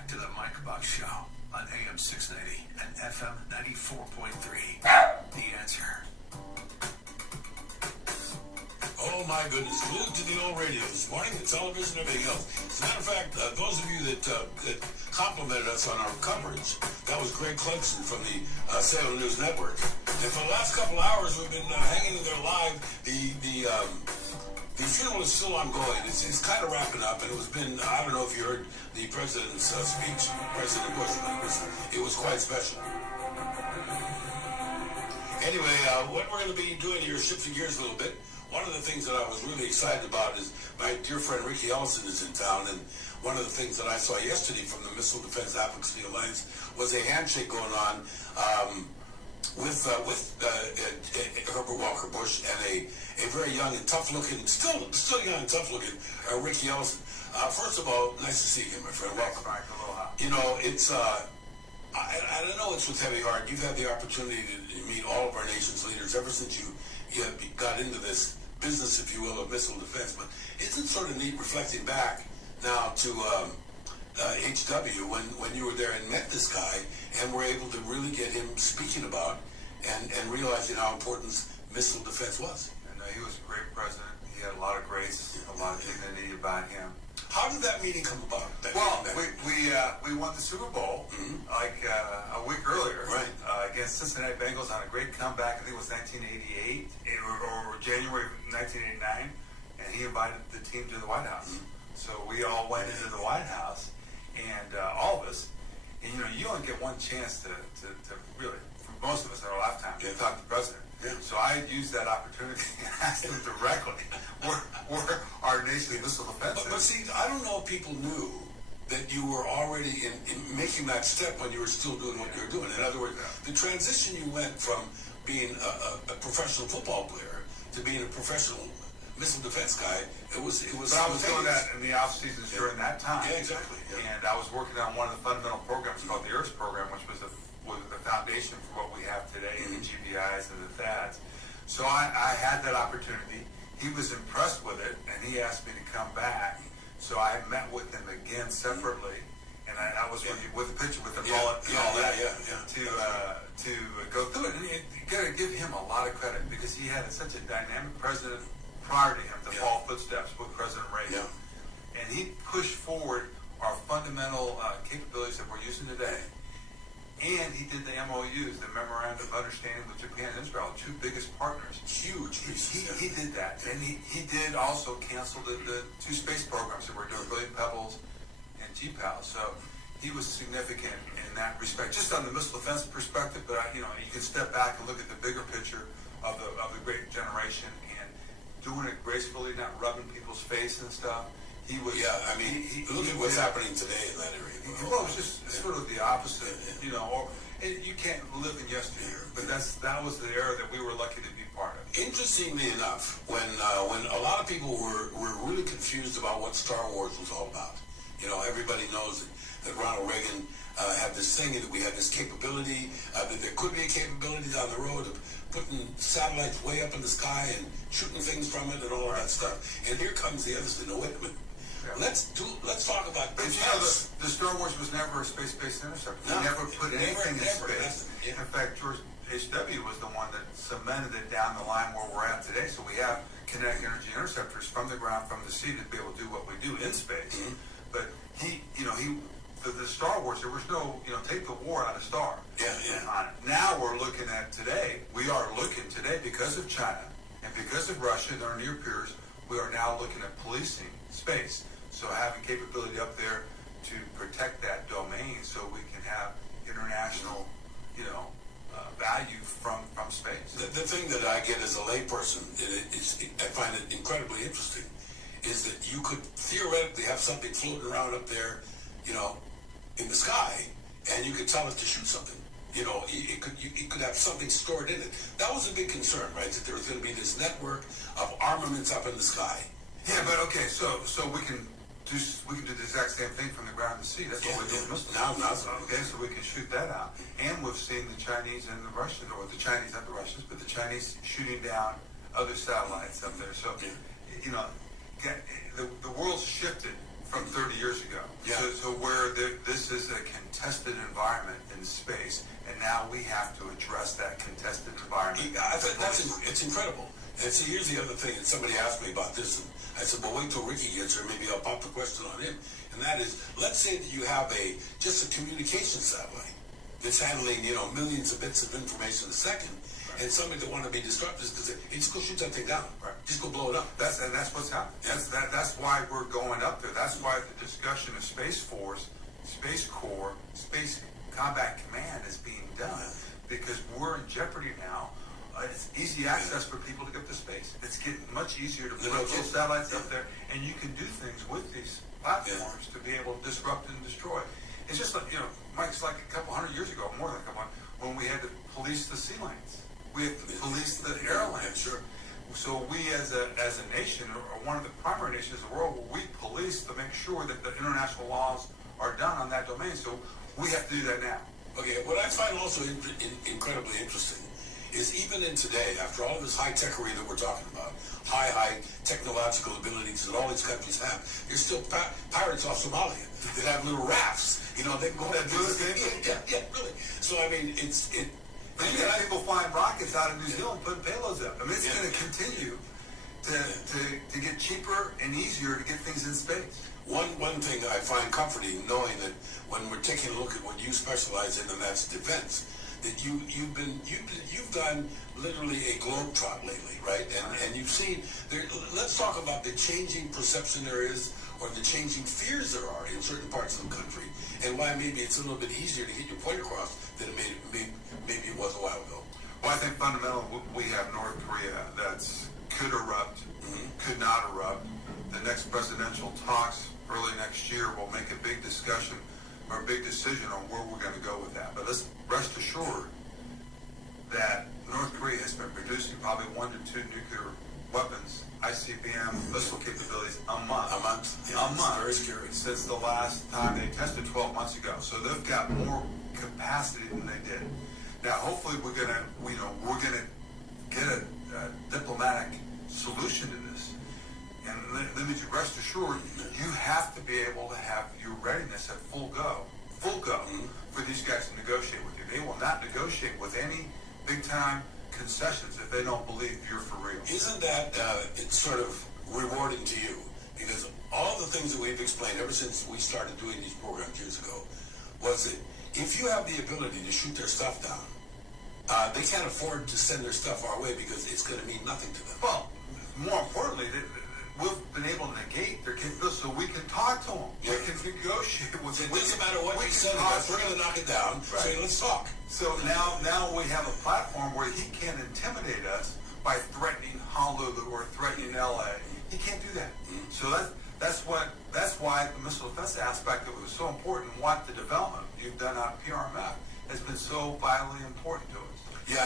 back to the Mike Buck Show on AM 690 and FM 94.3. The Answer. Oh my goodness, glued to the old radio this morning, the television, everything else. As a matter of fact, those of you that complimented us on our coverage, that was Greg Clemson from the Salem News Network. And for the last couple hours, we've been hanging in there live. The funeral is still ongoing. It's kind of wrapping up, and it was been, I don't know if you heard the president's speech, President Bush, but it was quite special. Anyway, what we're going to be doing here is shifting gears a little bit. One of the things that I was really excited about is my dear friend Riki Ellison is in town, and one of the things that I saw yesterday from the Missile Defense Advocacy Alliance was a handshake going on with Herbert Walker Bush and a very young and tough-looking, still young and tough-looking Riki Ellison. First of all, nice to see you, my friend. Welcome. You know, it's I don't know. It's with heavy heart. You've had the opportunity to meet all of our nation's leaders ever since you got into this business, if you will, of missile defense. But isn't it sort of neat reflecting back now to HW when you were there and met this guy and were able to really get him speaking about and realizing how important missile defense was? And he was a great president. He had a lot of grace, a lot of dignity about him. How did that meeting come about? Well, we won the Super Bowl like a week earlier against Cincinnati Bengals on a great comeback. I think it was 1988 or January 1989, and he invited the team to the White House. So we all went into the White House, and all of us. And you only get one chance to really, for most of us in our lifetime, to talk to the president. Yeah. So I used that opportunity and asked him directly where our nation's missile defense is. But see, I don't know if people knew that you were already in making that step when you were still doing what you were doing. In other words, the transition you went from being a professional football player to being a professional missile defense guy, it was. But I was doing that in the off seasons during that time. Yeah, exactly. Yeah. And I was working on one of the fundamental programs called the IRS program, which was the foundation for what we have today in the GBIs and the THAADs. So I had that opportunity. He was impressed with it, and he asked me to come back. So I met with him again separately, and I was with the picture with the bullet and all that to go through it. And you got to give him a lot of credit because he had such a dynamic president prior to him to follow footsteps with President Reagan. And he pushed forward our fundamental capabilities that we're using today. And he did the MOUs, the Memorandum of Understanding with Japan and Israel, two biggest partners. Huge. He did that. And he did also cancel the two space programs that we're doing, Billion Pebbles and GPAL. So he was significant in that respect, just on the missile defense perspective. But you can step back and look at the bigger picture of the great generation and doing it gracefully, not rubbing people's face and stuff. He was. Yeah, I mean, look at what's happening today in that area. Well, it was just sort of the opposite, you can't live in yesteryear, but that was the era that we were lucky to be part of. Interestingly enough, when a lot of people were really confused about what Star Wars was all about, everybody knows that Ronald Reagan had this thing, and that we had this capability, that there could be a capability down the road of putting satellites way up in the sky and shooting things from it and all of that stuff. And here comes the other thing. No, wait a minute. Let's talk about. But the Star Wars was never a space-based interceptor. No, he never put anything in space. Yeah. In fact, George H.W. was the one that cemented it down the line where we're at today. So we have kinetic energy interceptors from the ground, from the sea, to be able to do what we do in space. But the Star Wars, there was no, take the war out of Star. On it. Now we're looking at today. We are looking today because of China and because of Russia and our near peers. We are now looking at policing space. So having capability up there to protect that domain, so we can have international, value from space. The thing that I get as a layperson, I find it incredibly interesting, is that you could theoretically have something floating around up there, in the sky, and you could tell it to shoot something. It could have something stored in it. That was a big concern, right? That there was going to be this network of armaments up in the sky. Yeah, but okay, so we can do the exact same thing from the ground to sea. That's what we're doing. Now, okay, so we can shoot that out. And we've seen the Chinese and the Russians, or the Chinese, not the Russians, but the Chinese shooting down other satellites up there. So, the world's shifted from 30 years ago. Yeah. So where this is a contested environment in space, and now we have to address that contested environment. I think it's incredible. And see, here's the other thing, and somebody asked me about this, and I said, well, wait till Riki gets here, maybe I'll pop the question on him. And that is, let's say that you have just a communication satellite that's handling, millions of bits of information a second, and somebody that want to be disruptive is because hey, just go shoot that thing down. Right. Just go blow it up. That's what's happening. That's why we're going up there. That's why the discussion of Space Force, Space Corps, Space Combat Command is being done, because we're in jeopardy now. It's easy access for people to get to space. It's getting much easier to put those satellites up there, and you can do things with these platforms to be able to disrupt and destroy. It's just like, Mike, it's like a couple hundred years ago, more than a couple, when we had to police the sea lanes. We had to police the airlines. Sure. So we, as a nation, are one of the primary nations in the world, where we police to make sure that the international laws are done on that domain. So we have to do that now. Okay, what I find also incredibly interesting is even in today, after all of this high-techery that we're talking about, high technological abilities that all these countries have, there's still pirates off Somalia that have little rafts. They can go down do the thing. Yeah, really. So, I mean, And you got people flying rockets out of New Zealand putting payloads up. I mean, it's going to continue to get cheaper and easier to get things in space. One thing I find comforting, knowing that when we're taking a look at what you specialize in, and that's defense, that you've done literally a globetrot lately, right? And you've seen there. Let's talk about the changing perception there is, or the changing fears there are in certain parts of the country, and why maybe it's a little bit easier to get your point across than maybe it was a while ago. Well, I think fundamentally we have North Korea could erupt, could not erupt. The next presidential talks early next year will make a big discussion or a big decision on where we're going to go with that. But let's rest assured that North Korea has been producing probably 1 to 2 nuclear weapons, ICBM missile capabilities a month. Yeah, a month. Very scary. Since the last time they tested 12 months ago. So they've got more capacity than they did. Now, hopefully, we're gonna get a diplomatic solution to this. And let me just rest assured, you have to be able to have your readiness at full go for these guys to negotiate with you. They will not negotiate with any big-time concessions if they don't believe you're for real. Isn't that it's sort of rewarding to you? Because all the things that we've explained ever since we started doing these programs years ago was that if you have the ability to shoot their stuff down, they can't afford to send their stuff our way because it's going to mean nothing to them. Well, more importantly, we've been able to negate their capabilities so we can talk to them. Yeah. We can negotiate with them. It doesn't matter what you said, we're going to knock it down. Right. So let's talk. So now we have a platform where he can't intimidate us by threatening Honolulu or threatening LA. He can't do that. So that's why the missile defense aspect of it was so important. What the development you've done on PRMF has been so vitally important to us. Yeah,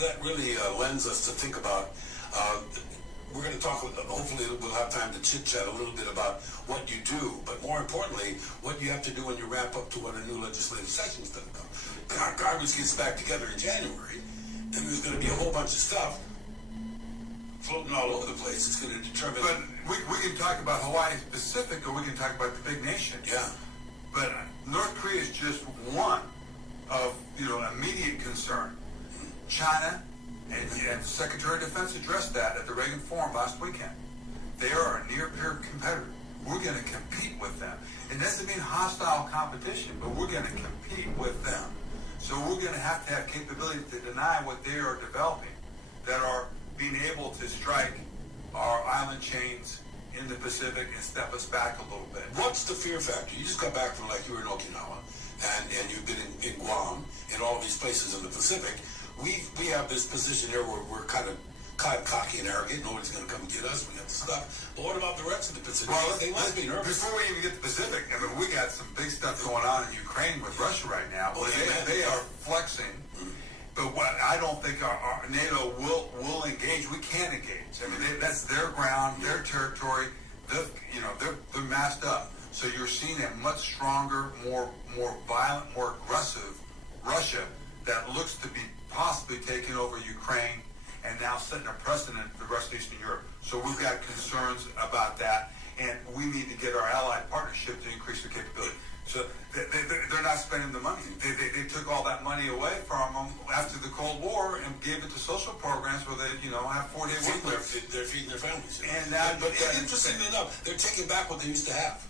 that really lends us to think about. We're going to talk, hopefully we'll have time to chit-chat a little bit about what you do, but more importantly, what you have to do when you ramp up to when a new legislative session is going to come. Congress gets back together in January, and there's going to be a whole bunch of stuff floating all over the place. It's going to determine... But we can talk about Hawaii specific, or we can talk about the big nation. Yeah. But North Korea is just one of, immediate concern. China... And Secretary of Defense addressed that at the Reagan Forum last weekend. They are a near-peer competitor. We're going to compete with them. It doesn't mean hostile competition, but we're going to compete with them. So we're going to have capability to deny what they are developing, that are being able to strike our island chains in the Pacific and step us back a little bit. What's the fear factor? You just got back from, you were in Okinawa, and you've been in Guam, and all these places in the Pacific. We have this position here where we're kind of cocky and arrogant. Nobody's going to come get us. We got the stuff. But what about the rest of the Pacific? Well, they must be nervous. Before we even get to the Pacific, we got some big stuff going on in Ukraine with Russia right now. They are flexing. But what I don't think our NATO will engage. We can't engage. That's their ground, their territory. They're masked up. So you're seeing a much stronger, more violent, more aggressive Russia that looks to be possibly taking over Ukraine and now setting a precedent for the rest of Eastern Europe. So we've got concerns about that. and we need to get our allied partnership to increase their capability. So they're not spending the money. They took all that money away from them after the Cold War and gave it to social programs where they, have 4-day work weeks. They're feeding their families. And but interestingly enough, they're taking back what they used to have.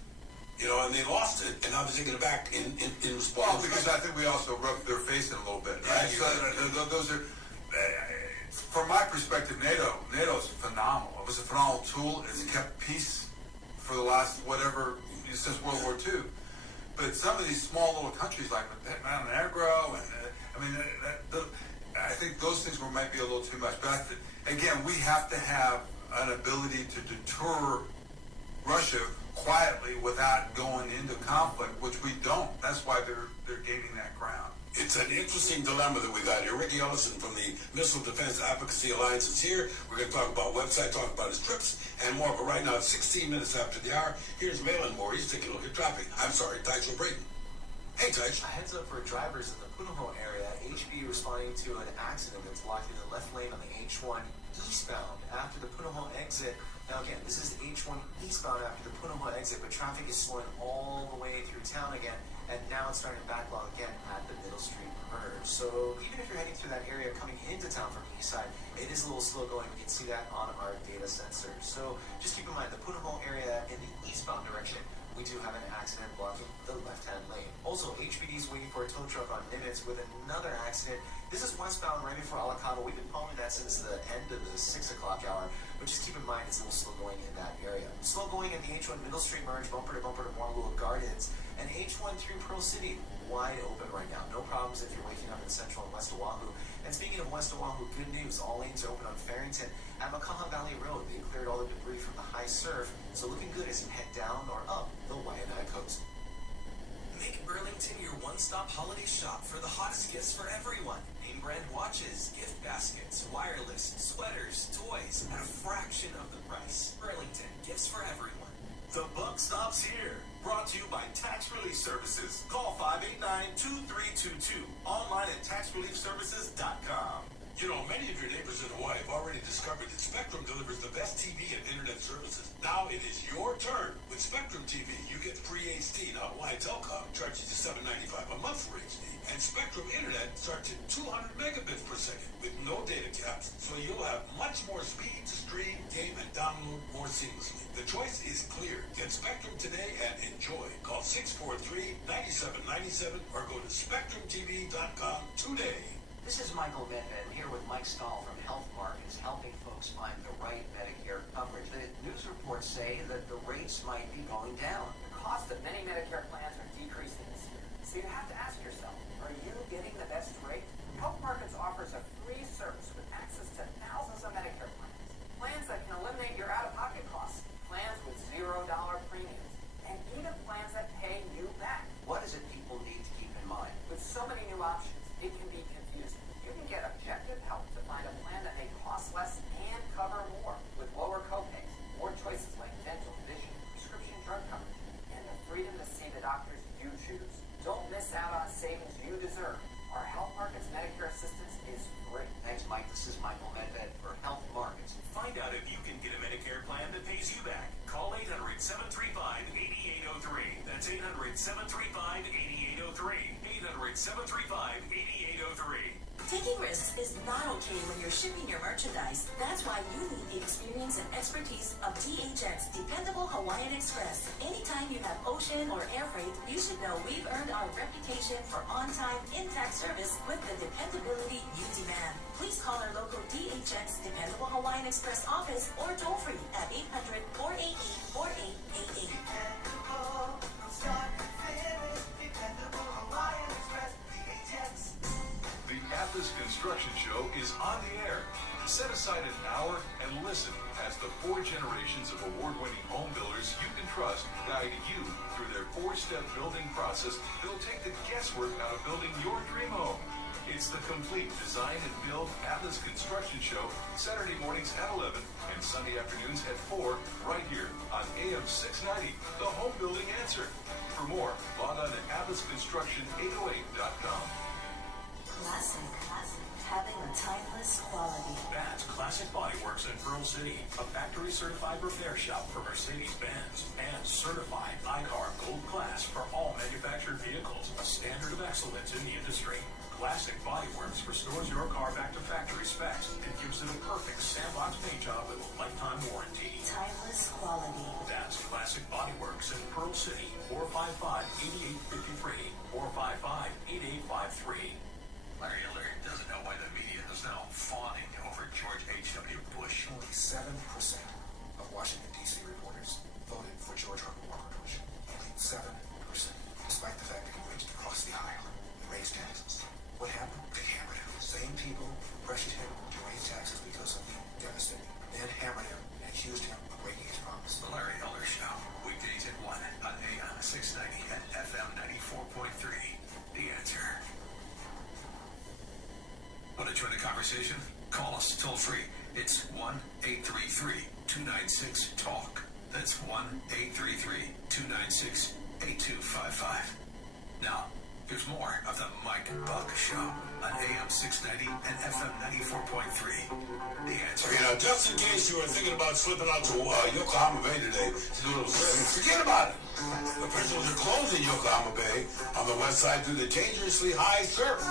And they lost it, and now they're taking it back in response. Well, because I think we also rubbed their face in a little bit, right? So those are, from my perspective, NATO's phenomenal. It was a phenomenal tool. It's kept peace for the last since World War II. But some of these small little countries like Montenegro, and I think those things might be a little too much. But again, we have to have an ability to deter Russia quietly without going into conflict, which we don't. That's why they're gaining that ground. It's an interesting dilemma that we got here. Riki Ellison from the Missile Defense Advocacy Alliance is here. We're going to talk about website, talk about his trips, and more. But right now, it's 16 minutes after the hour. Here's Malin Moore. He's taking a look at traffic. I'm sorry, Tycho Brayton. Hey, Tycho. A heads up for drivers in the Punahou area. HB responding to an accident that's blocking the left lane on the H1 eastbound after the Punahou exit. Now again, this is H1 eastbound after the Punahou exit, but traffic is slowing all the way through town again, and now it's starting to backlog again at the Middle Street merge. So even if you're heading through that area coming into town from the east side, it is a little slow going. We can see that on our data sensors. So just keep in mind, the Punahou area in the eastbound direction, we do have an accident blocking the left-hand lane. Also, HPD is waiting for a tow truck on Nimitz with another accident. This is westbound right before Alicante. We've been following that since the end of the 6 o'clock hour, but just keep in mind it's a little slow going in that area. Slow going at the H1 Middle Street merge, bumper to Marlborough Gardens, and H1 through Pearl City, wide open right now. No problems if you're waking up in Central and West Oahu. And speaking of West Oahu, good news. All lanes are open on Farrington. At Makaha Valley Road, they cleared all the debris from the high surf, so looking good as you head down or up the Waianae Coast. Make Burlington your one-stop holiday shop for the hottest gifts for everyone. Name brand watches, gift baskets, wireless, sweaters, toys at a fraction of the price. Burlington, gifts for everyone. The buck stops here. Brought to you by Tax Relief Services. Call 589-2322. Online at taxreliefservices.com. Many of your neighbors in Hawaii have already discovered that Spectrum delivers the best TV and internet services. Now it is your turn. With Spectrum TV, you get free HD. Now, Hawaii Telecom charges you $7.95 a month for HD. And Spectrum Internet starts at 200 megabits per second with no data caps, so you'll have much more speed to stream, game, and download more seamlessly. The choice is clear. Get Spectrum today and enjoy. Call 643-9797 or go to SpectrumTV.com today. This is Michael Medved here with Mike Stahl from Health Markets, helping folks find the right Medicare coverage. The news reports say that the rates might be going down. The cost of many Medicare plans are decreasing this year. So you have to ask yourself, are you getting the best rate? Health Markets offers a free service with access to thousands of Medicare plans. Plans that can eliminate your out-of-pocket costs. Plans with $0 premiums. And even plans that pay you back. What is it people need to keep in mind? With so many new options, it can be confusing. You can get objective help to find a plan that may cost less and cover more, with lower copays, more choices like dental, vision, prescription drug coverage, and the freedom to see the doctors you choose. Don't miss out on savings you deserve. Our Health Markets Medicare assistance is free. Thanks, Mike. This is Michael Medved for Health Markets. Find out if you can get a Medicare plan that pays you back. Call 800-735-8803. That's 800-735-8803. 800-735-8803. Taking risks is not okay when you're shipping your merchandise. That's why you need the experience and expertise of DHX, Dependable Hawaiian Express. Anytime you have ocean or air freight, you should know we've earned our reputation for on-time, intact service with the dependability you demand. Please call our local DHX Dependable Hawaiian Express office or toll free at 800-488-4888. Dependable, from start to finish, Dependable Hawaiian Express, DHX. The Atlas Construction Show is on the air. Set aside an hour and listen as the 4 generations of award-winning home builders you can trust guide you through their 4-step building process that'll take the guesswork out of building your dream home. It's the complete Design and Build Atlas Construction Show, Saturday mornings at 11 and Sunday afternoons at 4, right here on AM 690, the home building answer. For more, log on to atlasconstruction808.com. Classic. Having a timeless quality. That's Classic Body Works in Pearl City, a factory-certified repair shop for Mercedes-Benz and certified ICAR Gold Class for all manufactured vehicles, a standard of excellence in the industry. Classic Body Works restores your car back to factory specs and gives it a perfect sandbox paint job with a lifetime warranty. Timeless quality. That's Classic Body Works in Pearl City, 455-8853, 455-8853. Larry Elder doesn't know why the media is now fawning over George H.W. Bush. Only 7% of Washington, D.C. reporters voted for George Herbert Walker Bush. Only 7%, despite the fact that he reached across the aisle and raised taxes. What happened? They hammered him. Same people who pressured him to raise taxes because of the deficit, then hammered him and accused him of breaking his promise. The Larry Elder Show, weekdays at 1 on AM 690 and FM 94.3. The Answer. Want to join the conversation? Call us toll free. It's 1-833-296-TALK. That's 1-833-296-8255. Now, here's more of the Mike Buck Show on AM 690 and FM 94.3. The Answer. You know, just in case you were thinking about slipping out to Yokohama Bay today to do a little surfing, forget about it. Officials are closing Yokohama Bay on the west side due to dangerously high surf.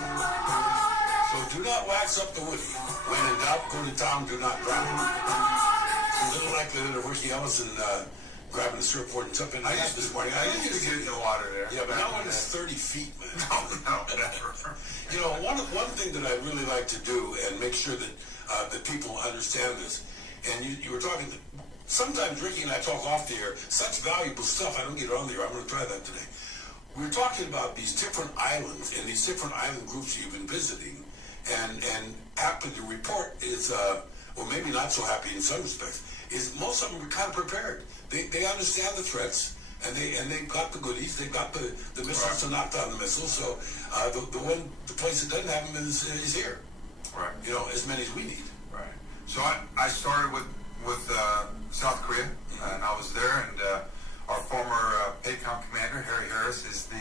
So do not wax up the woody. When in doubt, go to town, do not drown. Little likelihood of Riki Ellison grabbing the surfboard and jumping in the this morning. I used to get in the water there. Yeah, but now when it's 30 feet, man. No, never. You know, one thing that I really like to do and make sure that that people understand this, and you were talking, sometimes Ricky and I talk off the air, such valuable stuff, I don't get it on the air. I'm going to try that today. We were talking about these different islands and these different island groups you've been visiting, and happy to report is, or maybe not so happy in some respects, is most of them are kind of prepared. They understand the threats, and they've got the goodies. They've got the missiles to knock down the missiles. So the place that doesn't have them is here. Right. You know, as many as we need. Right. So I started with South Korea, and I was there, and our former PACOM commander, Harry Harris, is the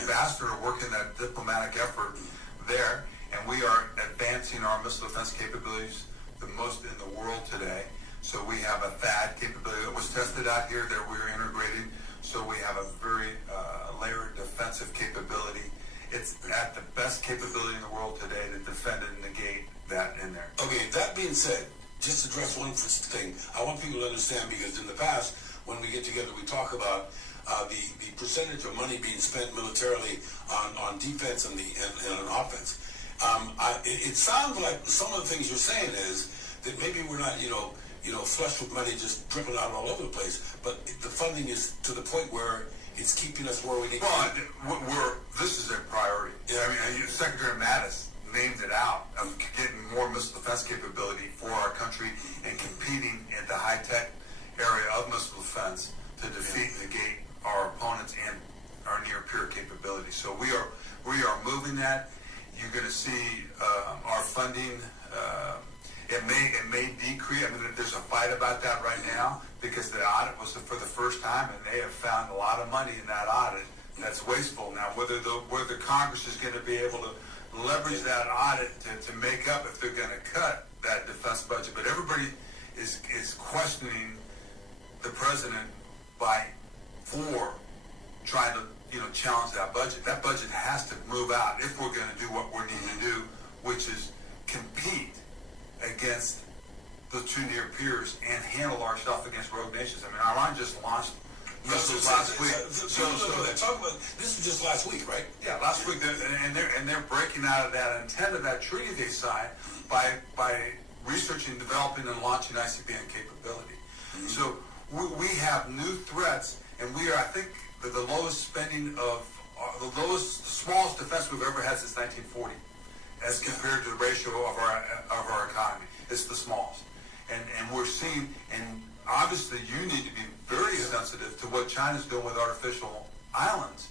ambassador working that diplomatic effort there, and we are advancing our missile defense capabilities the most in the world today. So we have a THAAD capability that was tested out here that we're integrating. So we have a very layered defensive capability. It's at the best capability in the world today to defend and negate that in there. Okay, that being said, just address one thing. I want people to understand, because in the past, when we get together, we talk about the percentage of money being spent militarily on defense and on offense. It sounds like some of the things you're saying is that maybe we're not, flush with money just dripping out all over the place, but the funding is to the point where it's keeping us where we need to be. This is a priority. Yeah, I mean, Secretary Mattis named it out of getting more missile defense capability for our country and competing at the high-tech area of missile defense to defeat and negate our opponents and our near-peer capability. So we are moving that. You're going to see our funding. It may decrease. I mean, there's a fight about that right now because the audit was for the first time, and they have found a lot of money in that audit that's wasteful. Now, whether Congress is going to be able to leverage that audit to make up if they're going to cut that defense budget, but everybody is questioning the president for trying to challenge that budget. That budget has to move out if we're going to do what we need to do, which is compete against the two near peers and handle ourselves against rogue nations. I mean, Iran just launched missiles last week. Talk about this was just last week, right? Yeah, last week, and they're breaking out of that intent of that treaty they signed by researching, developing, and launching ICBM capability. Mm-hmm. So we have new threats, and we are, I think, the lowest spending of the smallest defense we've ever had since 1940, as compared to the ratio of our economy. It's the smallest, and we're seeing, and obviously you need to be very sensitive to what China's doing with artificial islands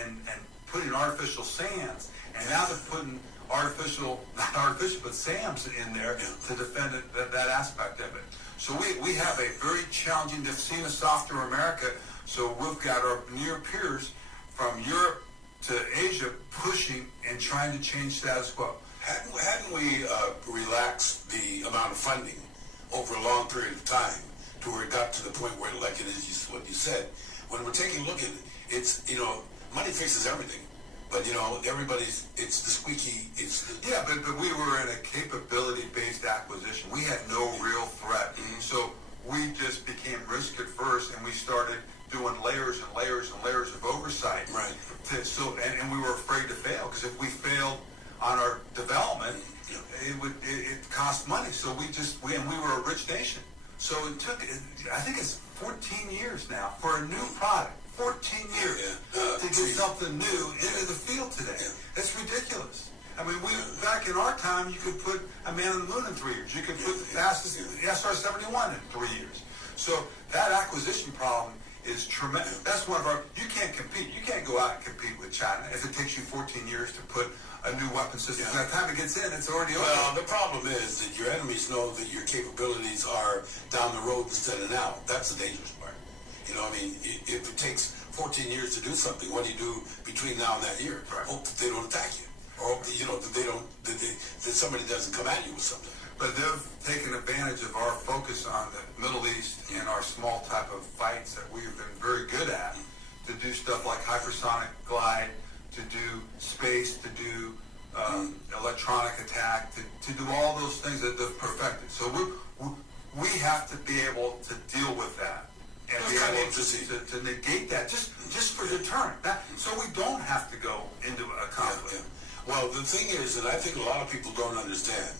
and putting artificial sands, and now they're putting not artificial, but SAMs in there to defend that aspect of it. So we have a very challenging, they've seen a softer America, so we've got our near peers from Europe to Asia pushing and trying to change status quo. Hadn't we relaxed the amount of funding over a long period of time to where it got to the point where, like it is what you said, when we're taking a look at it, it's, money fixes everything. But, it's the squeaky, Yeah, but we were in a capability-based acquisition. We had no real threat. Mm-hmm. So we just became risk adverse, and we started doing layers and layers and layers of oversight. Right. And we were afraid to fail, because if we failed on our development, it cost money. So we were a rich nation. So it took, I think it's 14 years now for a new product. 14 years to get something new into the field today. That's ridiculous. I mean, back in our time, you could put a man on the moon in 3 years. You could put the fastest SR-71 in 3 years. So that acquisition problem is tremendous. That's one of our, you can't compete. You can't go out and compete with China if it takes you 14 years to put a new weapon system. By the time it gets in, it's already over. Well, the problem is that your enemies know that your capabilities are down the road instead of now. That's the dangerous part. If it takes 14 years to do something, what do you do between now and that year? Right. Hope that they don't attack you, or hope that somebody doesn't come at you with something. But they've taken advantage of our focus on the Middle East and our small type of fights that we've been very good at, to do stuff like hypersonic glide, to do space, to do electronic attack, to do all those things that they've perfected. So we have to be able to deal with that and be able to negate that just for deterrent. So we don't have to go into a conflict. Well, the thing is that I think a lot of people don't understand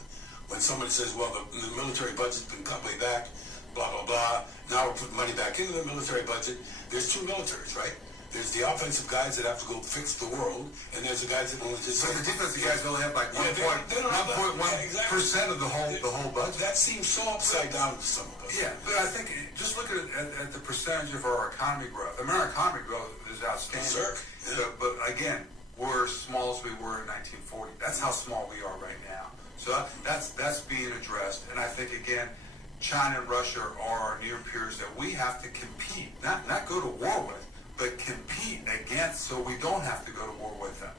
when somebody says, well, the military budget's been cut way back, blah, blah, blah. Now we're putting money back into the military budget. There's two militaries, right? There's the offensive guys that have to go fix the world, and there's the guys that only just... But the defensive guys only have like 1.1% of the whole budget. That seems so upside down to some of us. Yeah, but I think, just look at the percentage of our economy growth. Our economy growth is outstanding. Sure. Yeah. But again, we're as small as we were in 1940. That's how small we are right now. So that's being addressed. And I think, again, China and Russia are our near peers that we have to compete, not go to war with, but compete against, so we don't have to go to war with them.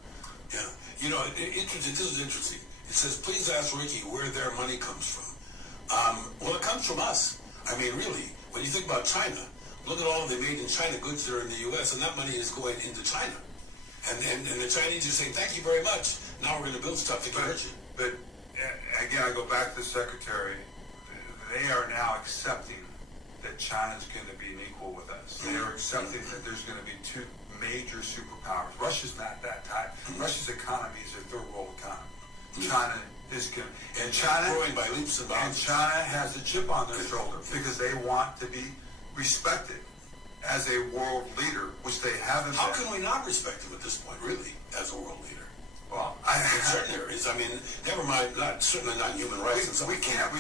Yeah. This is interesting. It says, please ask Riki where their money comes from. Well, it comes from us. I mean, really, when you think about China, look at all the made in China goods that are in the U.S., and that money is going into China. And the Chinese are saying, thank you very much. Now we're going to build stuff to convert you. But, again, I go back to the Secretary. They are now accepting that China's going to be an equal with us. They are accepting that there's going to be two major superpowers. Russia's not that type. Russia's economy is a third world economy. China is going to... And China, growing by leaps and bounds. And China has a chip on their shoulder because they want to be respected as a world leader, which they haven't How been. can we not respect them at this point, really, as a world leader? Well, in certain areas, I mean, never mind, certainly not human rights. We can't.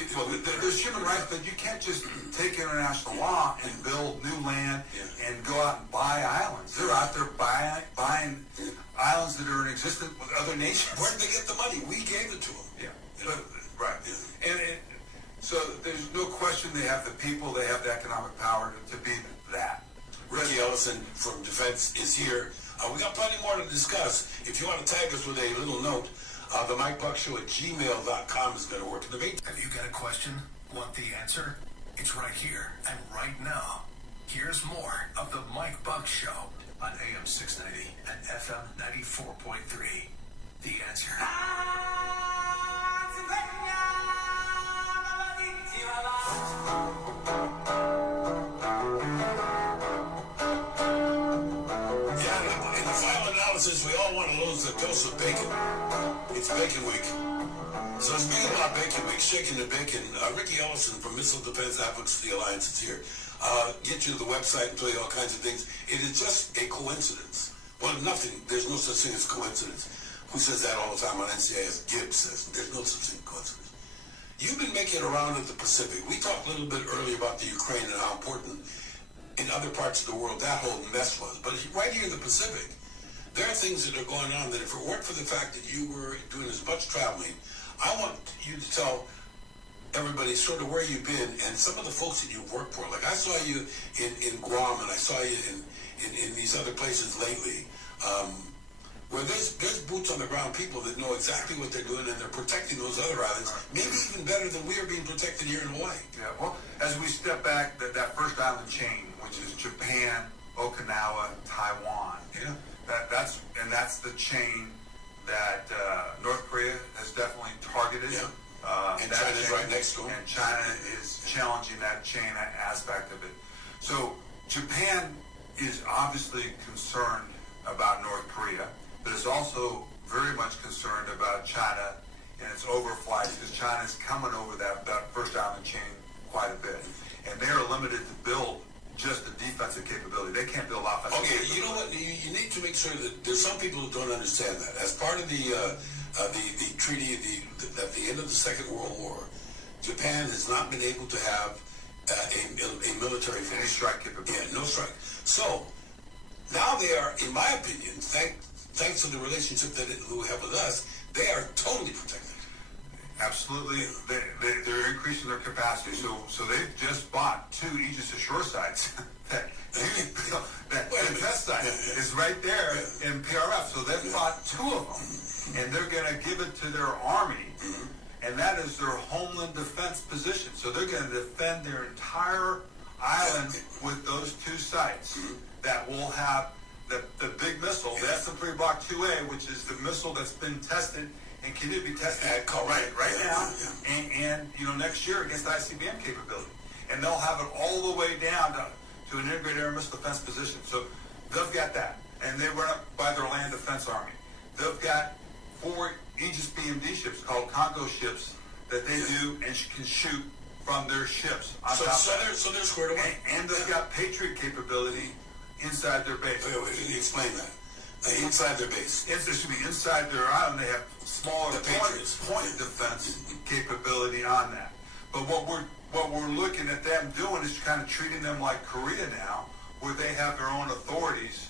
There's human rights, but you can't just take international law and build new land and go out and buy islands. They're out there buying islands that are in existence with other nations. Where did they get the money? We gave it to them. Yeah, right. Yeah. And so there's no question they have the people, they have the economic power to be that. Riki Ellison from Defense is here. We got plenty more to discuss. If you want to tag us with a little note, the MikeBuckShow@gmail.com is going to work. Have you got a question? Want the answer? It's right here and right now. Here's more of the Mike Buck Show on AM 690 and FM 94.3. The answer. We all want to lose a dose of bacon. It's Bacon Week. So speaking about Bacon Week, shaking the bacon, Riki Ellison from Missile Defense Advocacy Alliance is here. Get you to the website and tell you all kinds of things. It is just a coincidence. Well, there's no such thing as coincidence. Who says that all the time on NCIS? Gibbs says there's no such thing as coincidence. You've been making it around in the Pacific. We talked a little bit earlier about the Ukraine and how important in other parts of the world that whole mess was. But right here in the Pacific, there are things that are going on that if it weren't for the fact that you were doing as much traveling, I want you to tell everybody sort of where you've been and some of the folks that you've worked for. Like I saw you in Guam and I saw you in these other places lately. where there's boots on the ground people that know exactly what they're doing, and they're protecting those other islands, maybe even better than we are being protected here in Hawaii. Yeah, well, as we step back, that first island chain, which is Japan, Okinawa, Taiwan, that's the chain that North Korea has definitely targeted. Yeah. And China's right next to them. And China is challenging that chain aspect of it. So Japan is obviously concerned about North Korea, but is also very much concerned about China and its overflights, because China is coming over that first island chain quite a bit. And they are limited to build just the defensive capability. They can't build offensive capability. You know what? You need to make sure that there's some people who don't understand that. As part of the treaty at the end of the Second World War, Japan has not been able to have a military force. Any strike capability. Yeah, no strike. So now they are, in my opinion, thanks to the relationship that we have with us, they are totally protected. Absolutely, they're increasing their capacity. So they've just bought 2 Aegis Ashore sites. that test site is right there in PRF. So they've bought 2 of them, and they're going to give it to their army, and that is their homeland defense position. So they're going to defend their entire island with those 2 sites that will have the big missile, the SM-3 Block 2A, which is the missile that's been tested and can be tested right now, and next year against ICBM capability. And they'll have it all the way down to an integrated air missile defense position. So they've got that, and they run up by their land defense army. They've got 4 Aegis BMD ships called Congo ships that they do and can shoot from their ships. So they're squared away. And they've got Patriot capability inside their base. Wait, explain that. Inside their base. Inside their island, they have smaller point defense capability on that. But what we're looking at them doing is kind of treating them like Korea now, where they have their own authorities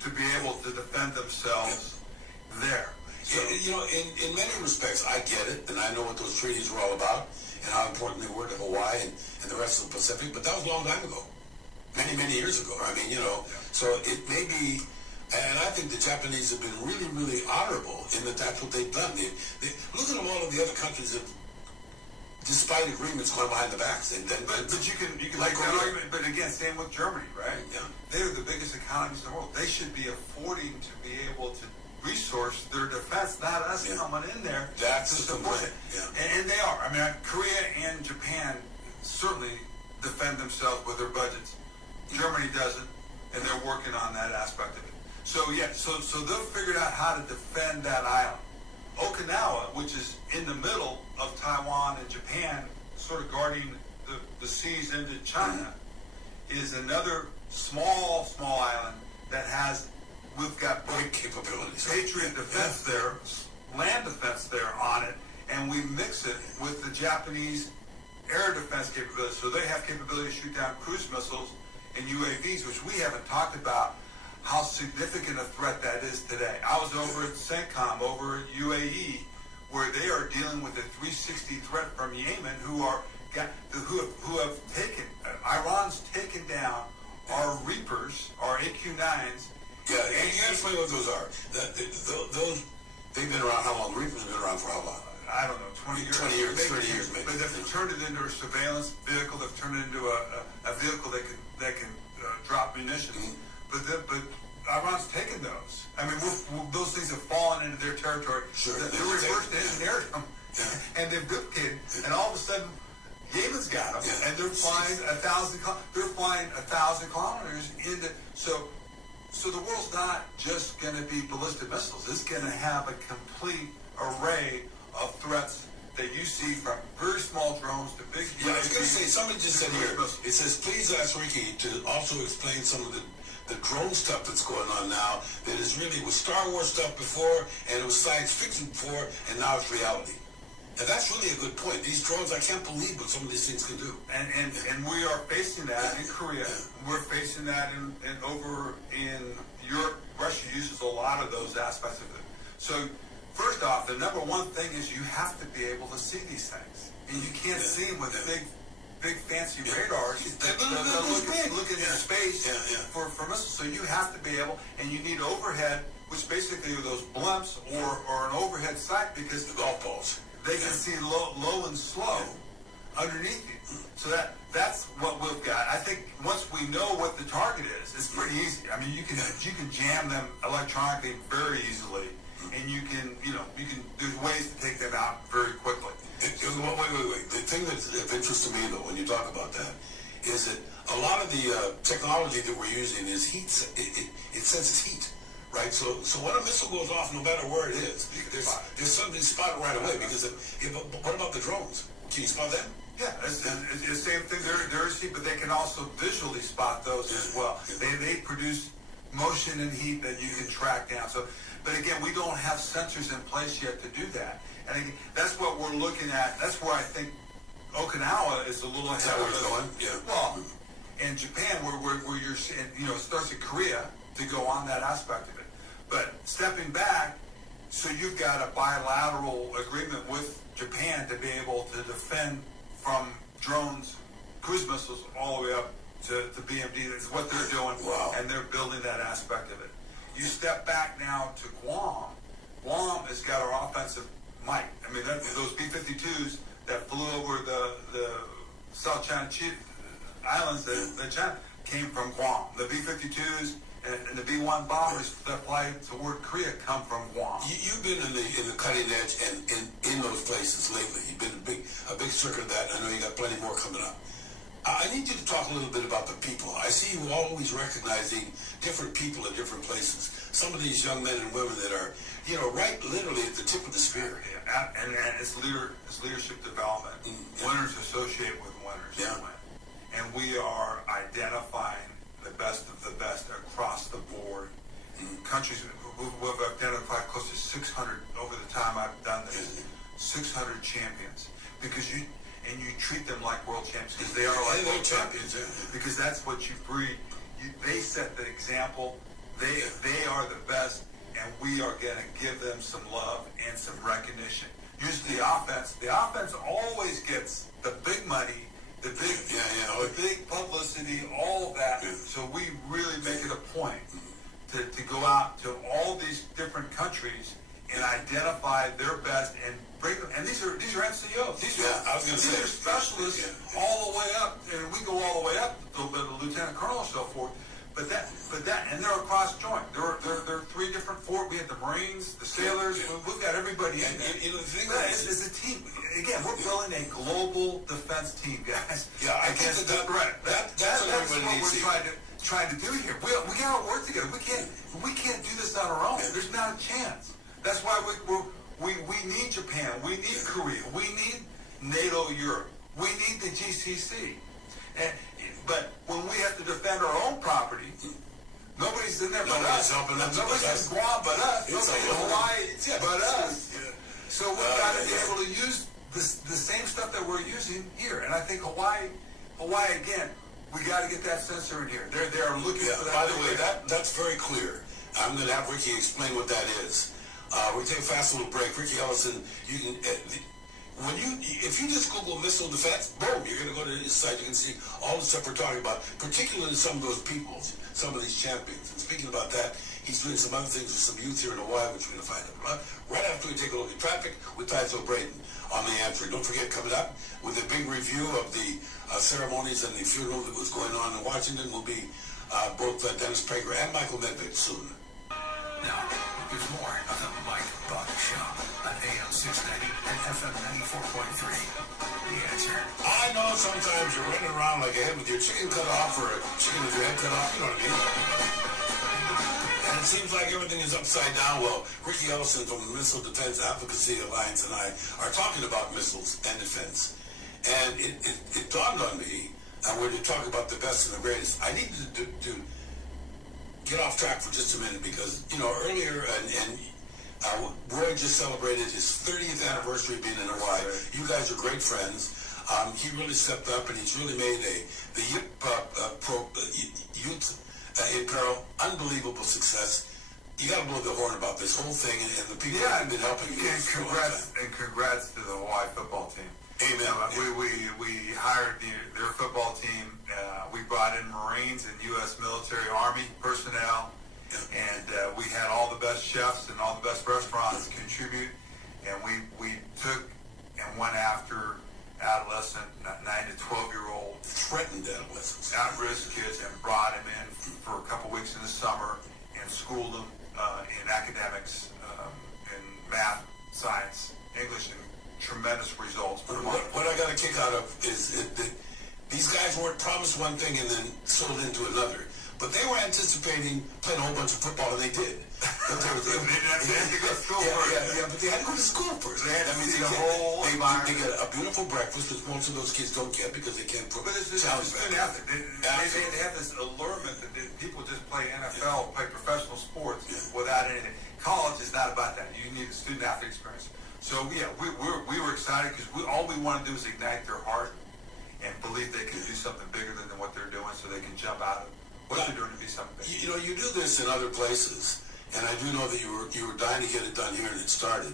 to be able to defend themselves there. So, in many respects, I get it, and I know what those treaties were all about, and how important they were to Hawaii and the rest of the Pacific, but that was a long time ago. Many, many years ago. I mean, so it may be. And I think the Japanese have been really, really honorable in that that's what they've done. They look at all of the other countries that, despite agreements, gone behind the backs. But you can make that argument. But again, same with Germany, right? Yeah. They're the biggest economies in the world. They should be affording to be able to resource their defense, not us coming in there to support it. Yeah. And they are. I mean, Korea and Japan certainly defend themselves with their budgets. Germany doesn't, and they're working on that aspect of it. So they've figured out how to defend that island. Okinawa, which is in the middle of Taiwan and Japan, sort of guarding the seas into China, is another small island that we've got great capabilities. Patriot defense there, land defense there on it, and we mix it with the Japanese air defense capabilities. So they have capability to shoot down cruise missiles and UAVs, which we haven't talked about how significant a threat that is today. I was over at CENTCOM, over at UAE, where they are dealing with a 360 threat from Yemen, who have taken, Iran's taken down our Reapers, our AQ-9s. Yeah, and you gotta explain what those are. Those, they've been around how long? The Reapers have been around for how long? I don't know, 20 years. 20 years, 30 years maybe. But they've turned it into a surveillance vehicle. They've turned it into a vehicle that can drop munitions. But Iran's taken those. I mean, those things have fallen into their territory. Sure. They're reversed engineered them, and they've duplicated. And all of a sudden, Yemen's got them, and they're flying 1,000. They're flying 1,000 kilometers into. So the world's not just going to be ballistic missiles. It's going to have a complete array of threats that you see, from very small drones to big. Yeah, I was going to say, somebody just said here, it says, please ask Riki to also explain some of the drone stuff that's going on now that is really, was Star Wars stuff before, and it was science fiction before, and now it's reality. And that's really a good point. These drones, I can't believe what some of these things can do. And we are facing that in Korea. We're facing that over in Europe. Russia uses a lot of those aspects of it. So first off, the number one thing is you have to be able to see these things. And you can't see them with big fancy radars. They'll look into space for missiles. So you have to be able, and you need overhead, which basically are those blimps or an overhead sight because The golf balls. they can see low and slow underneath you. So that's what we've got. I think once we know what the target is, it's pretty easy. I mean, you can jam them electronically very easily, and there's ways to take them out very quickly. Wait. The thing that's of interest to me, though, when you talk about that, is that a lot of the technology that we're using is heat. It senses heat, right? So when a missile goes off, no matter where it is, there's something spotted right away. Because what about the drones? Can you spot them? Yeah, it's the same thing. They're heat, but they can also visually spot those as well. They produce motion and heat that you can track down. So, but again, we don't have sensors in place yet to do that. And again, that's what we're looking at. That's where I think Okinawa is a little ahead of us. Going? Yeah. Well, in Japan, where you're seeing, it starts in Korea to go on that aspect of it. But stepping back, so you've got a bilateral agreement with Japan to be able to defend from drones, cruise missiles, all the way up to BMD. That's what they're doing, and they're building that aspect of it. You step back now to Guam. Guam has got our offensive might. I mean, those B-52s that flew over the South China Islands, the China, came from Guam. The B-52s and the B-1 bombers that fly toward Korea come from Guam. You've been in the cutting edge and in those places lately. You've been a big circuit of that. I know you got plenty more coming up. I need you to talk a little bit about the people. I see you always recognizing different people in different places. Some of these young men and women that are, right literally at the tip of the spear. Yeah, and it's leadership development. Winners associate with winners. Yeah. And we are identifying the best of the best across the board. Countries, we've identified close to 600 over the time I've done this, 600 champions. Because you treat them like world champions, because they are like world champions. Because that's what you breed. They set the example. They are the best, and we are going to give them some love and some recognition. Usually the offense always gets the big money, the big publicity, all of that. So we really make it a point to go out to all these different countries and identify their best and bring them. And these are NCOs. These are specialists all the way up, and we go all the way up to the lieutenant colonel and so forth. But that, and they're across joint. There are three different forts. We have the Marines, the sailors. We've got everybody in there. The thing it's a team. Again, we're building a global defense team, guys. Yeah, I think against the threat. That's what we're trying to do here. We got to work together. We can't do this on our own. There's not a chance. That's why we need Japan. We need Korea. We need NATO Europe. We need the GCC. But when we have to defend our own property, nobody's in there but us. Nobody's in Guam but us. Nobody's in Hawaii but us. So we've got to be able to use the same stuff that we're using here. And I think Hawaii again, we got to get that sensor in here. They are looking for that. By the way, that's very clear. I'm going to have Ricky explain what that is. We take a fast little break. Riki Ellison, you can. If you just Google missile defense, boom, you're going to go to his site. You can see all the stuff we're talking about, particularly some of those peoples, some of these champions. And speaking about that, he's doing some other things with some youth here in Hawaii, which we're going to find out right after we take a look at traffic with Tyso Braden on The Answer. Don't forget, coming up with a big review of the ceremonies and the funeral that was going on in Washington will be both Dennis Prager and Michael Medved soon. Now, there's more of the Mike Buck Show on AM 690 and FM 94.3. The Answer. I know sometimes you're running around like a head with your chicken cut off or a chicken with your head cut off, you know what I mean? And it seems like everything is upside down. Well, Riki Ellison from the Missile Defense Advocacy Alliance and I are talking about missiles and defense. And it dawned on me, when you talk about the best and the greatest, I need to get off track for just a minute because, earlier, and Roy just celebrated his 30th anniversary being in Hawaii. You guys are great friends. He really stepped up, and he's really made the youth in peril unbelievable success. You got to blow the horn about this whole thing and the people that have been helping you. And congrats to the Hawaii football team. Amen. We hired their football team. We brought in Marines and U.S. military Army personnel. And we had all the best chefs and all the best restaurants contribute, and we took and went after adolescent, 9 to 12-year-old, Threatened adolescents. at-risk kids, and brought them in for a couple weeks in the summer and schooled them in academics, in math, science, English, and tremendous results. What I got a kick out of is that these guys weren't promised one thing and then sold into another. But they were anticipating playing a whole bunch of football, and they did. But they had to go to school first. But they had to go to school first. They had to see the they whole environment. They get a beautiful breakfast, which most of those kids don't get because they can't put But it's challenge student back. athlete. They have this allurement that people just play NFL, play professional sports without anything. College is not about that. You need a student athlete experience. So we were excited because all we want to do is ignite their heart and believe they can do something bigger than what they're doing, so they can jump out of what they're doing to be something big. You know, you do this in other places, and I do know that you were dying to get it done here, and it started.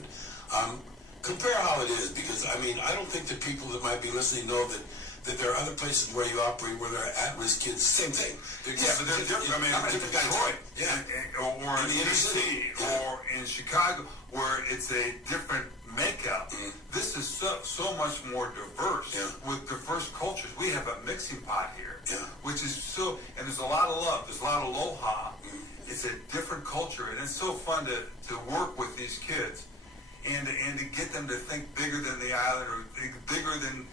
Compare how it is, because I mean, I don't think that people that might be listening know that there are other places where you operate where there are at-risk kids. Same thing. But they're different. I mean, I'm in Detroit, or in the city, or in Chicago, where it's a different makeup. This is so much more diverse with diverse cultures. We have a mixing pot here, which is and there's a lot of love. There's a lot of aloha. It's a different culture, and it's so fun to work with these kids and to get them to think bigger than the island, or think bigger than,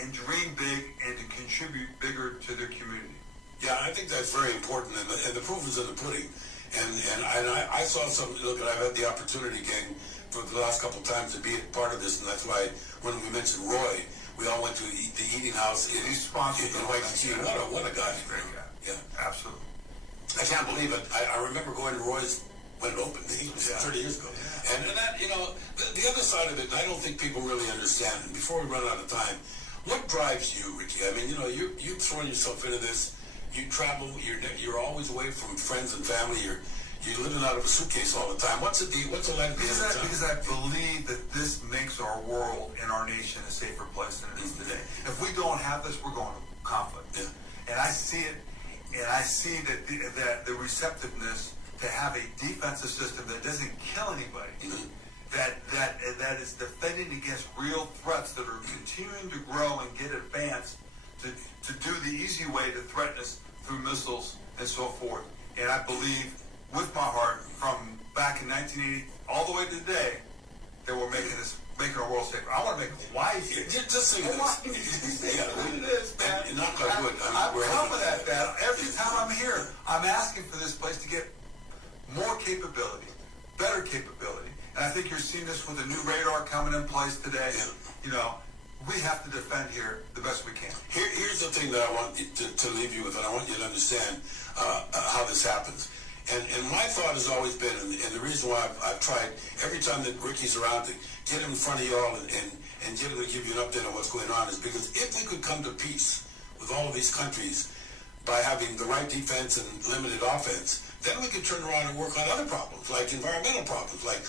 and dream big, and to contribute bigger to their community. Yeah, I think that's very important, and the proof is in the pudding. And I saw some. Look, I've had the opportunity, gang, for the last couple of times to be a part of this, and that's why when we mentioned Roy, we all went to the eating house in Waikiki. What a guy! Great guy. Yeah, absolutely. I can't believe it. I remember going to Roy's when it opened. It was 30 years ago. And that, you know, the other side of it, I don't think people really understand. And before we run out of time, what drives you, Riki? I mean, you know, you've thrown yourself into this. You travel. You're always away from friends and family. You're living out of a suitcase all the time. What's the life? Because I believe that this makes our world and our nation a safer place than it is today. If we don't have this, we're going to conflict. Yeah. And I see it, and I see that the receptiveness to have a defensive system that doesn't kill anybody, that is defending against real threats that are continuing to grow and get advanced to do the easy way to threaten us through missiles and so forth. And I believe with my heart, from back in 1980 all the way to today, that we're making our world safer. I want to make Hawaii safer. Just say this. It is, man. Not quite good. I'm coming at that. Every time I'm here, I'm asking for this place to get more capability, better capability. And I think you're seeing this with the new radar coming in place today. You know, we have to defend here the best we can. Here's the thing that I want to leave you with, and I want you to understand how this happens. And my thought has always been, and the reason why I've tried every time that Riki's around to get him in front of y'all and get him to give you an update on what's going on, is because if we could come to peace with all of these countries by having the right defense and limited offense, then we could turn around and work on other problems, like environmental problems, like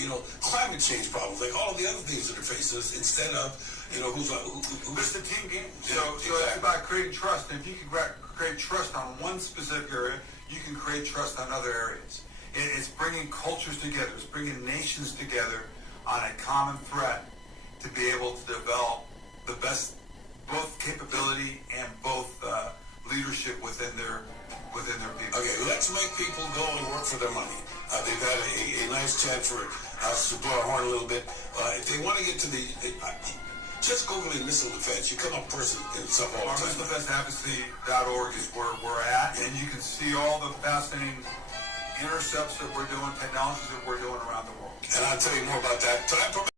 you know, climate change problems, like all of the other things that are facing us, instead of, you know, who's it's the team game. So it's about creating trust. And if you can create trust on one specific area, you can create trust on other areas. It's bringing cultures together. It's bringing nations together on a common threat to be able to develop the best, both capability and both leadership within their people. Okay, let's make people go and work for their money. They've had a nice chance for us to blow our horn a little bit. If they want to get to just Googling missile defense, you come up person in some all the time. MissileDefenseAdvocacy.org is where we're at, and you can see all the fascinating intercepts that we're doing, technologies that we're doing around the world. And I'll tell you more about that. Time for